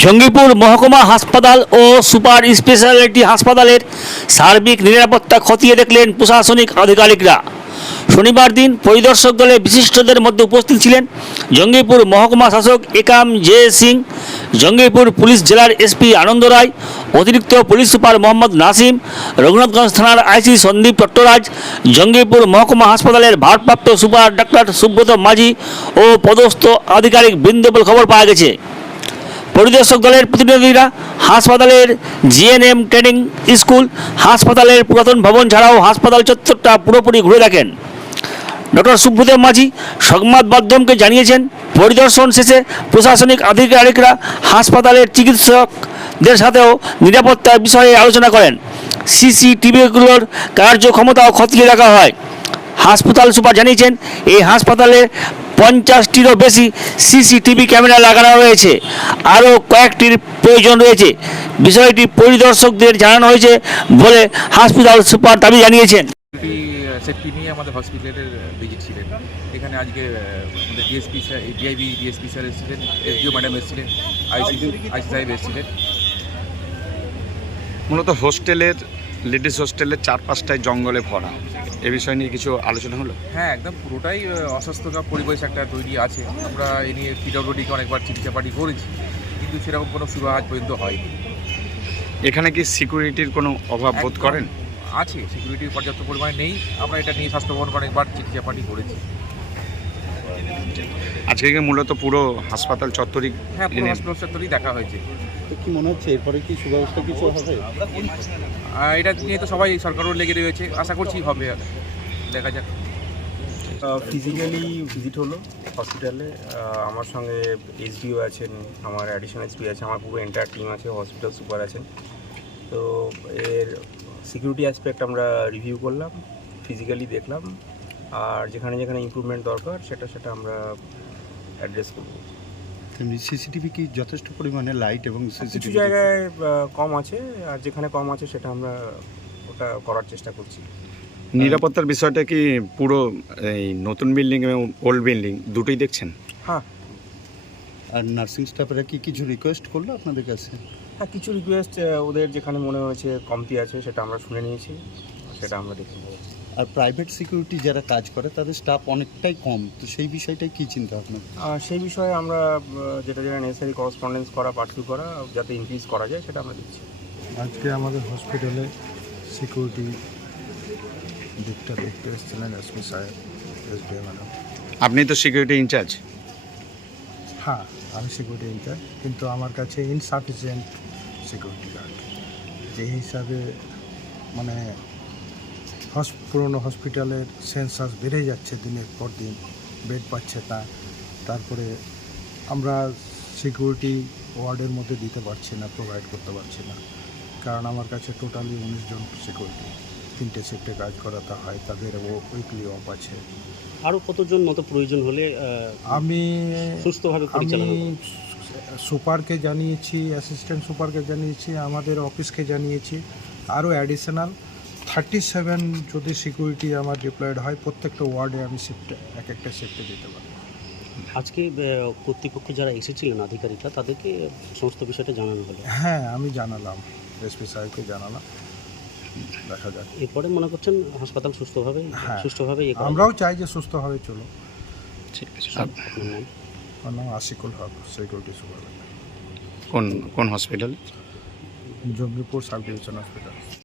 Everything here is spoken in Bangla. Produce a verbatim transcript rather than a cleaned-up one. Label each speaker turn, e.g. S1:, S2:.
S1: জঙ্গিপুর মহকুমা হাসপাতাল ও সুপার স্পেশালিটি হাসপাতালের সার্বিক নিরাপত্তা খতিয়ে দেখলেন প্রশাসনিক আধিকারিকরা। শনিবার দিন পরিদর্শক দলে বিশিষ্টদের মধ্যে উপস্থিত ছিলেন জঙ্গিপুর মহকুমা শাসক একাম জে সিং, জঙ্গিপুর পুলিশ জেলার এসপি আনন্দ রায়, অতিরিক্ত পুলিশ সুপার মোহাম্মদ নাসিম, রঘুনাথগঞ্জ থানার আইসি সন্দীপ চট্টরাজ, জঙ্গিপুর মহকুমা হাসপাতালের ভারপ্রাপ্ত সুপার ডাক্তার সুব্রত মাঝি ও পদস্থ আধিকারিক বৃন্দ বলে খবর পাওয়া গেছে। পরিদর্শক দলের প্রতিনিধিরা হাসপাতালের জিএনএম ট্রেনিং স্কুল, হাসপাতালের পুরাতন ভবন ছাড়াও হাসপাতাল চত্বরটা পুরোপুরি ঘুরে দেখেন। ডক্টর সুব্রত মাঝি সংবাদ মাধ্যমকে জানিয়েছেন, পরিদর্শন শেষে প্রশাসনিক আধিকারিকরা হাসপাতালের চিকিৎসকদের সাথেও নিরাপত্তার বিষয়ে আলোচনা করেন। সিসিটিভিগুলোর কার্যক্ষমতাও খতিয়ে দেখা হয়। হাসপাতাল সুপার জানিয়েছেন, এই হাসপাতালে পঞ্চাশটিরও বেশি সিসিটিভি ক্যামেরা লাগানো রয়েছে, আরও কয়েকটির প্রয়োজন রয়েছে। বিষয়টি পরিদর্শকদের জানানো হয়েছে বলে হাসপাতাল সুপার দাবি জানিয়েছেন।
S2: সেফটি নিয়ে আমাদের হসপিটালের ভিজিট ছিলেন। এখানে আজকে আমাদের DSP sir, DIB DSP sir এসেছিলেন, এসডিও ম্যাডাম এসেছিলেন, আইসি আইসি সাহেব এসেছিলেন।
S3: মূলত হোস্টেলের লেডিস হোস্টেলের চার পাঁচটায় জঙ্গলে ভরা, এ বিষয় নিয়ে কিছু আলোচনা হলো?
S2: হ্যাঁ, একদম পুরোটাই অস্বাস্থ্যকর পরিবেশ একটা তৈরি আছে। আমরা এ নিয়ে পিডব্লিউডিকে অনেকবার চিকিৎসা পাটি করেছি, কিন্তু সেরকম কোনো সুবিধা আজ পর্যন্ত হয়নি।
S3: এখানে কি সিকিউরিটির কোনো অভাব বোধ করেন?
S2: আছে, সিকিউরিটির পর্যাপ্ত পরিমাণে নেই। আমরা এটা নিয়ে স্বাস্থ্য ভবন অনেকবার চিকিৎসা পাটি করেছি।
S3: আজকে কি মূলত পুরো হাসপাতাল চত্বরই?
S2: হ্যাঁ, পুরো হাসপাতাল চত্বরই দেখা হয়েছে।
S4: তো কি মনে হচ্ছে এরপরে কি সুব্যবস্থা কিছু হবে?
S2: এটা নিয়ে তো সবাই সরকারও লেগে রয়েছে, আশা করছি হবে, দেখা যাক।
S5: ফিজিক্যালি ভিজিট হলো হসপিটালে। আমার সঙ্গে এসডিও আছেন, আমার অ্যাডিশনাল এসপি আছে, আমার পুরো এন্টায়ার টিম আছে, হসপিটাল সুপার আছেন। তো এর সিকিউরিটি অ্যাসপেক্ট আমরা রিভিউ করলাম, ফিজিক্যালি দেখলাম, আর যেখানে যেখানে ইমপ্রুভমেন্ট দরকার সেটা সেটা আমরা অ্যাড্রেস করব।
S4: সিসিটিভি কি যথেষ্ট পরিমাণে লাইট এবং
S5: কিছু
S4: সিসিটিভি
S5: জায়গায় কম আছে, আর যেখানে কম আছে সেটা আমরা ওটা করার চেষ্টা করছি।
S3: নিরাপত্তার বিষয়টা কি পুরো এই নতুন বিল্ডিং এবং ওল্ড বিল্ডিং দুটোই দেখছেন?
S5: হ্যাঁ,
S4: আর নার্সিং স্টাফেরা কি কিছু রিকোয়েস্ট করলো আপনাদের কাছে?
S5: হ্যাঁ, কিছু রিকোয়েস্ট ওদের যেখানে মনে হয়েছে কমতি আছে সেটা আমরা শুনে নিয়েছি, সেটা আমরা দেখে নেব।
S4: আর প্রাইভেট সিকিউরিটি যারা কাজ করে তাদের স্টাফ অনেকটাই কম, তো সেই বিষয়টাই কী চিন্তা আপনার?
S5: সেই বিষয়ে আমরা যেটা যেটা নেসেসারি করসপন্ডেন্স করা, পার্সু করা, যাতে ইনক্রিজ করা যায় সেটা আমরা দিচ্ছি।
S6: আজকে আমাদের হসপিটালে সিকিউরিটি দিকটা দেখতে এসেছিলেন এসপি সাহেব, এসডিও ম্যাডাম।
S3: আপনি তো সিকিউরিটি ইনচার্জ।
S6: হ্যাঁ, আমি সিকিউরিটি ইনচার্জ, কিন্তু আমার কাছে ইনসাফিসিয়েন্ট সিকিউরিটি গার্ড। যে হিসাবে মানে হস পুরনো হসপিটালের সেন্সাস বেড়ে যাচ্ছে দিনের পর দিন, বেড পাচ্ছে না, তারপরে আমরা সিকিউরিটি ওয়ার্ডের মধ্যে দিতে পারছি না, প্রোভাইড করতে পারছি না, কারণ আমার কাছে টোটালি উনিশ জন সিকিউরিটি, তিনটে শিফটে কাজ করাতে হয়, তাদের উইকলি অফ আছে।
S7: আরও কতজন মতো প্রয়োজন হলে
S6: আমি
S7: সুস্থভাবে
S6: আমি
S7: পরিচালনা?
S6: সুপারকে জানিয়েছি, অ্যাসিস্ট্যান্ট সুপারকে জানিয়েছি, আমাদের অফিসকে জানিয়েছি, আরও অ্যাডিশনাল থার্টি সেভেন যদি সিকিউরিটি আমার ডিপ্লয়েড হয়, প্রত্যেকটা ওয়ার্ডে আমি শিফটে এক একটা শিফটে দিতে পারি।
S7: আজকে কর্তৃপক্ষ যারা এসেছিলেন আধিকারিকরা, তাদেরকে সমস্ত বিষয়টা জানানো হলো?
S6: হ্যাঁ, আমি জানালাম, এসপি সাহেবকে জানালাম, দেখা যাক।
S7: এরপরে মনে করছেন হাসপাতাল সুস্থভাবে
S6: হ্যাঁ,
S7: সুস্থভাবে
S6: আমরাও চাই যে সুস্থভাবে চলো।
S3: ঠিক আছে।
S7: আপনার নাম?
S6: আমার নাম আশিকুল হক, সিকিউরিটি সুপার,
S3: কোন কোন hospital?
S6: Jangipur sub division hospital.